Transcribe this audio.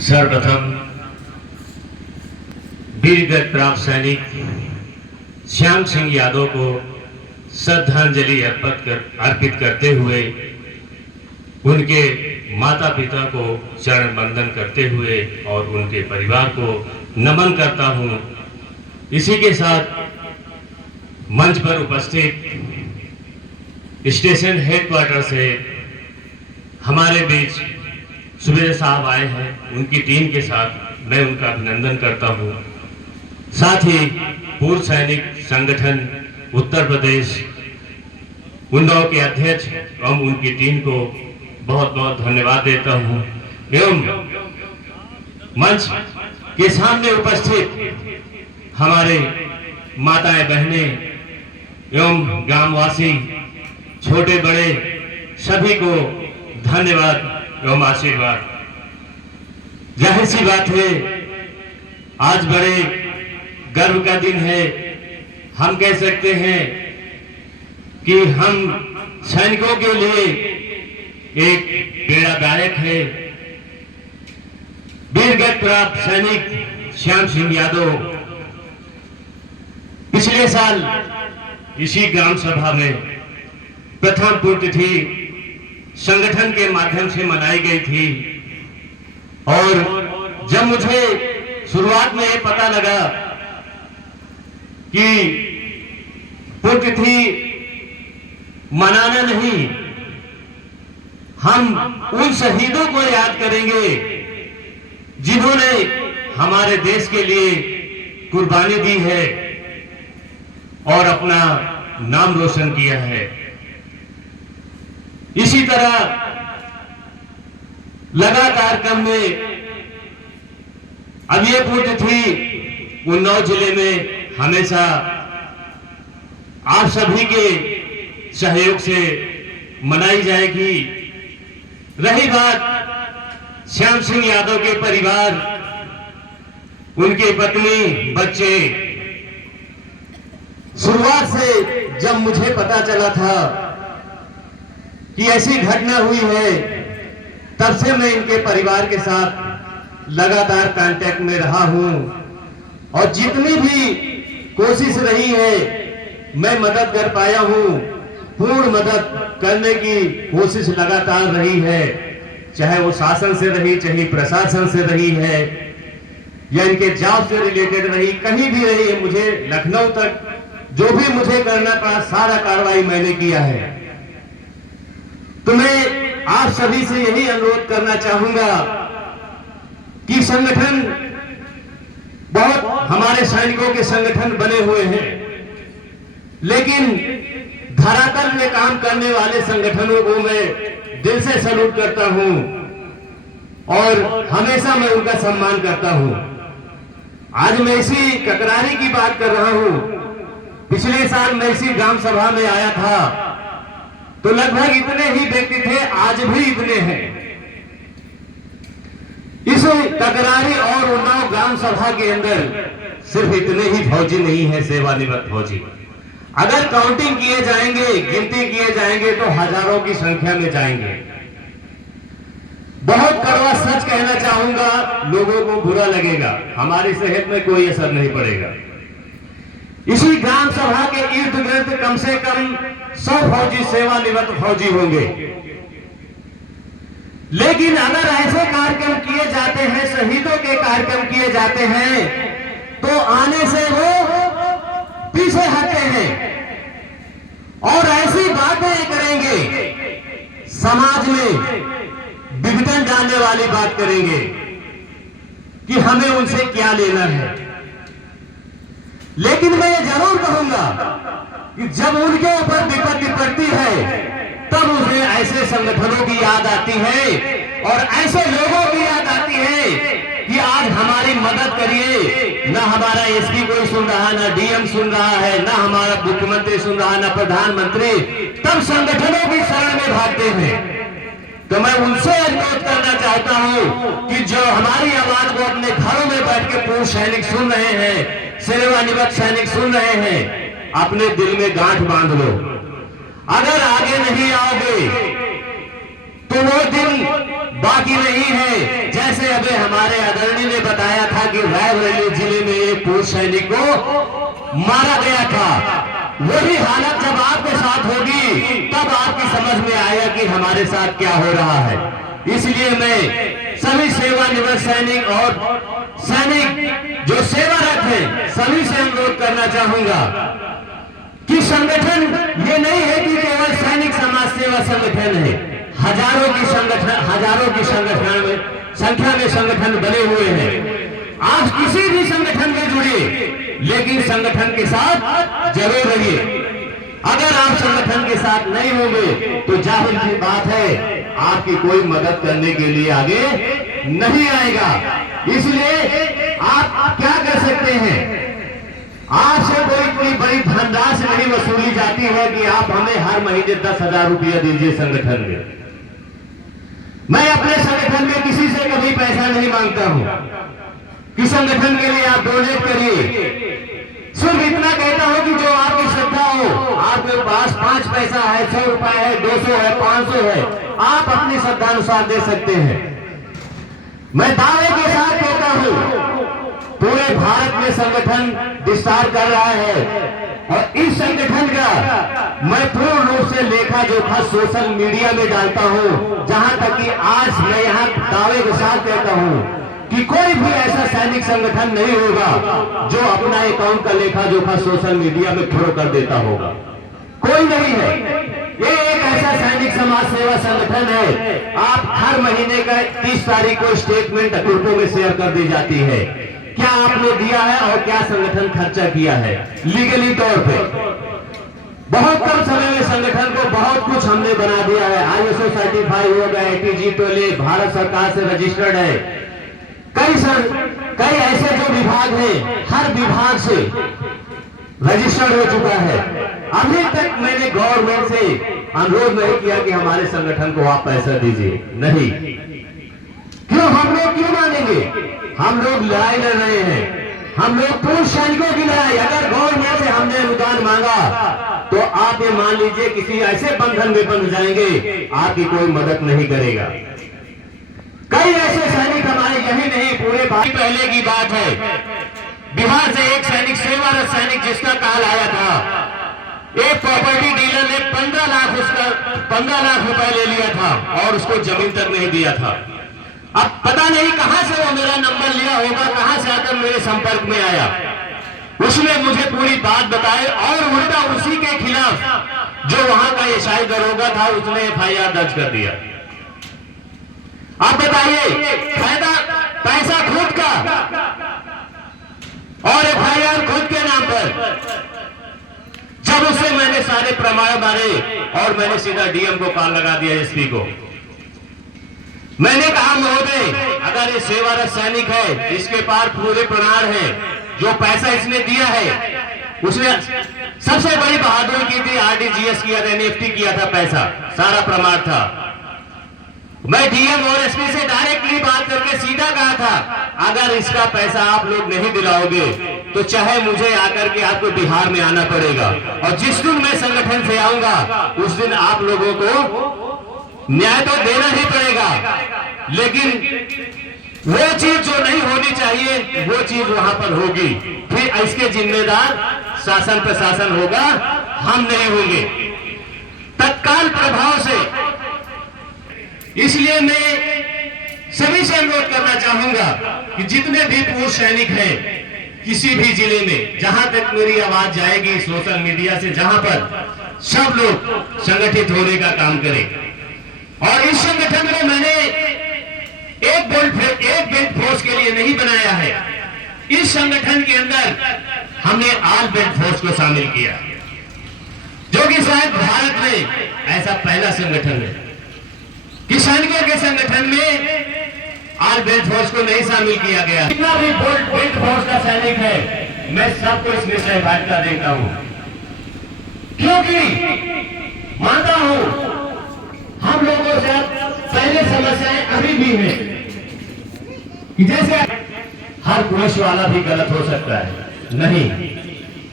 सर्वप्रथम वीरगति प्राप्त सैनिक श्याम सिंह यादव को श्रद्धांजलि अर्पित करते हुए उनके माता पिता को चरण वंदन करते हुए और उनके परिवार को नमन करता हूं। इसी के साथ मंच पर उपस्थित स्टेशन हेडक्वार्टर से हमारे बीच सुबेर साहब आए हैं, उनकी टीम के साथ मैं उनका अभिनंदन करता हूं। साथ ही पूर्व सैनिक संगठन उत्तर प्रदेश उन्नाव के अध्यक्ष एवं उनकी टीम को बहुत बहुत धन्यवाद देता हूं। एवं मंच के सामने उपस्थित हमारे माताएं बहनें एवं ग्रामवासी छोटे बड़े सभी को धन्यवाद एवं आशीर्वाद। जाहिर सी बात है, आज बड़े गर्व का दिन है। हम कह सकते हैं कि हम सैनिकों के लिए एक पीड़ादायक है। वीरगति प्राप्त सैनिक श्याम सिंह यादव पिछले साल इसी ग्राम सभा में प्रथम पुण्यतिथि संगठन के माध्यम से मनाई गई थी। और जब मुझे शुरुआत में ये पता लगा कि पुण्यतिथि मनाना नहीं, हम उन शहीदों को याद करेंगे जिन्होंने हमारे देश के लिए कुर्बानी दी है और अपना नाम रोशन किया है। इसी तरह लगातार क्रम में अब ये पुण्यतिथि उन्नाव जिले में हमेशा आप सभी के सहयोग से मनाई जाएगी। रही बात श्याम सिंह यादव के परिवार, उनके पत्नी, बच्चे, शुरुआत से जब मुझे पता चला था कि ऐसी घटना हुई है, तब से मैं इनके परिवार के साथ लगातार कांटेक्ट में रहा हूं और जितनी भी कोशिश रही है मैं मदद कर पाया हूं। पूर्ण मदद करने की कोशिश लगातार रही है, चाहे वो शासन से रही, चाहे प्रशासन से रही है या इनके जॉब से रिलेटेड रही, कहीं भी रही है। मुझे लखनऊ तक जो भी मुझे करना पड़ा सारा कार्रवाई मैंने किया है। तो मैं आप सभी से यही अनुरोध करना चाहूंगा कि संगठन बहुत हमारे सैनिकों के संगठन बने हुए हैं, लेकिन धरातल में काम करने वाले संगठनों को मैं दिल से सैल्यूट करता हूं और हमेशा मैं उनका सम्मान करता हूं। आज मैं इसी ककरारी की बात कर रहा हूं। पिछले साल मैं इसी ग्राम सभा में आया था तो लगभग इतने ही व्यक्ति थे, आज भी इतने हैं। इस ककरारी और उन्नाव ग्राम सभा के अंदर सिर्फ इतने ही फौजी नहीं है, सेवानिवृत्त फौजी। अगर काउंटिंग किए जाएंगे, गिनती किए जाएंगे तो हजारों की संख्या में जाएंगे। बहुत कड़वा सच कहना चाहूंगा, लोगों को बुरा लगेगा, हमारी सेहत में कोई असर नहीं पड़ेगा। इसी ग्राम सभा के इर्द गिर्द कम से कम 100 फौजी सेवानिवृत्त फौजी होंगे। लेकिन अगर ऐसे कार्यक्रम किए जाते हैं, शहीदों के कार्यक्रम किए जाते हैं, तो आने से वो पीछे हटते हैं और ऐसी बातें करेंगे, समाज में विघटन डालने वाली बात करेंगे कि हमें उनसे क्या लेना है। लेकिन मैं ये जरूर कहूंगा कि जब उनके ऊपर विपत्ति पड़ती है तब उन्हें ऐसे संगठनों की याद आती है और ऐसे लोगों की याद आती है कि आज हमारी मदद करिए। ना हमारा एसपी कोई सुन रहा, ना डीएम सुन रहा है, ना हमारा मुख्यमंत्री सुन रहा, ना प्रधानमंत्री। तब संगठनों की शरण में भागते हैं। तो मैं उनसे अनुरोध करना चाहता हूं कि जो हमारी आवाज को अपने घरों में बैठ के पूर्व सैनिक सुन रहे हैं, सेवानिवृत्त सैनिक सुन रहे हैं, अपने दिल में गांठ बांध लो। अगर आगे नहीं आओगे तो वो दिन बाकी नहीं है। जैसे में हमारे आदरणीय ने बताया था कि रायबरेली जिले में एक पूर्व सैनिक को मारा गया था। वही हालत जब आपके साथ होगी तब आपकी समझ में आएगा कि हमारे साथ क्या हो रहा है। इसलिए मैं सभी सेवानिवृत्त सैनिक और सैनिक जो सेवारत हैं सभी से अनुरोध करना चाहूंगा कि संगठन ये नहीं है कि केवल सैनिक समाज सेवा संगठन है। हजारों की संगठन में संख्या में संगठन बने हुए हैं। आप किसी भी संगठन में जुड़िए, लेकिन संगठन के साथ जरूर रहिए। अगर आप संगठन के साथ नहीं होंगे तो जाहिर सी बात है आपकी कोई मदद करने के लिए आगे नहीं आएगा। इसलिए आप क्या कर सकते हैं, आपसे कोई इतनी बड़ी धनराशि नहीं वसूली जाती है कि आप हमें हर महीने 10,000 रुपया दीजिए संगठन में। मैं अपने संगठन में किसी से कभी पैसा नहीं मांगता हूं कि संगठन के लिए आप डोनेट करिए। सिर्फ इतना कहता हूं कि जो आपकी श्रद्धा हो, आपके पास 5 पैसा है, 100 रुपया है, 200 है, 500 है, आप अपनी श्रद्धा अनुसार दे सकते हैं। मैं दावे के साथ कहता हूं पूरे भारत में संगठन विस्तार कर रहा है और इस संगठन का मैं पूर्ण रूप से लेखा जोखा सोशल मीडिया में डालता हूं। जहां तक कि आज मैं यहां दावे के साथ कहता हूं कि कोई भी ऐसा सैनिक संगठन नहीं होगा जो अपना अकाउंट का लेखा जोखा सोशल मीडिया में थ्रो कर देता होगा। कोई नहीं है। ये एक ऐसा सैनिक समाज सेवा संगठन है। आप हर महीने का 30 तारीख को स्टेटमेंट ग्रुपों में शेयर कर दी जाती है, क्या आपने दिया है और क्या संगठन खर्चा किया है लीगली तौर पे। बहुत कम समय में संगठन को बहुत कुछ हमने बना दिया है। ISO सर्टिफाई हो गया, ATG टोले भारत सरकार से रजिस्टर्ड है। कई ऐसे जो विभाग हैं हर विभाग से रजिस्टर्ड हो चुका है। अभी तक मैंने गवर्नमेंट से अनुरोध नहीं किया कि हमारे संगठन को आप पैसा दीजिए, नहीं। क्यों, हम लोग क्यों मानेंगे? हम लोग लड़ाई लड़ रहे हैं, हम लोग पूर्व सैनिकों की लड़ाई। अगर गवर्नमेंट से हमने अनुदान मांगा तो आप ये मान लीजिए किसी ऐसे बंधन में बंध जाएंगे आपकी कोई मदद नहीं करेगा। कई ऐसे सैनिक हमारे यही नहीं पूरे भारत। पहले की बात है, बिहार से एक सैनिक सेवारत सैनिक जिसका कॉल आया था, एक प्रॉपर्टी डीलर ने 15 लाख रुपए ले लिया था और उसको जमीन तक नहीं दिया था। अब पता नहीं कहां से वो मेरा नंबर लिया होगा, कहां से आकर मेरे संपर्क में आया। उसने मुझे पूरी बात बताई और उल्टा उसी के खिलाफ जो वहां का एसआई दरोगा था उसने FIR दर्ज कर दिया। आप बताइए, फायदा पैसा खुद का और FIR खुद के नाम पर। जब उसे मैंने सारे प्रमाण मारे और मैंने सीधा DM को कॉल लगा दिया, SP को। मैंने कहा महोदय, अगर ये सेवारत सैनिक है, इसके पास पूरे प्रमाण है, जो पैसा इसने दिया है, उसने सबसे बड़ी बहादुरी की थी, RTGS किया था, NEFT किया था, पैसा सारा प्रमाण था। मैं DM और SP से डायरेक्टली बात करके सीधा कहा था, अगर इसका पैसा आप लोग नहीं दिलाओगे तो चाहे मुझे आकर के आपको बिहार में आना पड़ेगा और जिस दिन मैं संगठन से आऊंगा उस दिन आप लोगों को न्याय तो देना ही पड़ेगा। लेकिन वो चीज जो नहीं होनी चाहिए वो चीज वहां पर होगी। फिर इसके जिम्मेदार शासन प्रशासन होगा, हम नहीं होंगे तत्काल प्रभाव से। इसलिए मैं सभी से अनुरोध करना चाहूंगा कि जितने भी पूर्व सैनिक हैं किसी भी जिले में, जहां तक मेरी आवाज जाएगी सोशल मीडिया से, जहां पर सब लोग संगठित होने का काम करें। और इस संगठन को मैंने एक बेल्ट फोर्स के लिए नहीं बनाया है। इस संगठन के अंदर हमने ऑल बेल्ट फोर्स को शामिल किया, जो कि शायद भारत में ऐसा पहला संगठन है कि सैनिकों के संगठन में ऑल बेल्ट फोर्स को नहीं शामिल किया गया। जितना भी बेल्ट फोर्स का सैनिक है मैं सबको इसमें सहभागिता देता हूं, क्योंकि मानता हूं हम लोगों से पहले समस्याएं अभी भी हैं कि जैसे हर पुलिस वाला भी गलत हो सकता है, नहीं,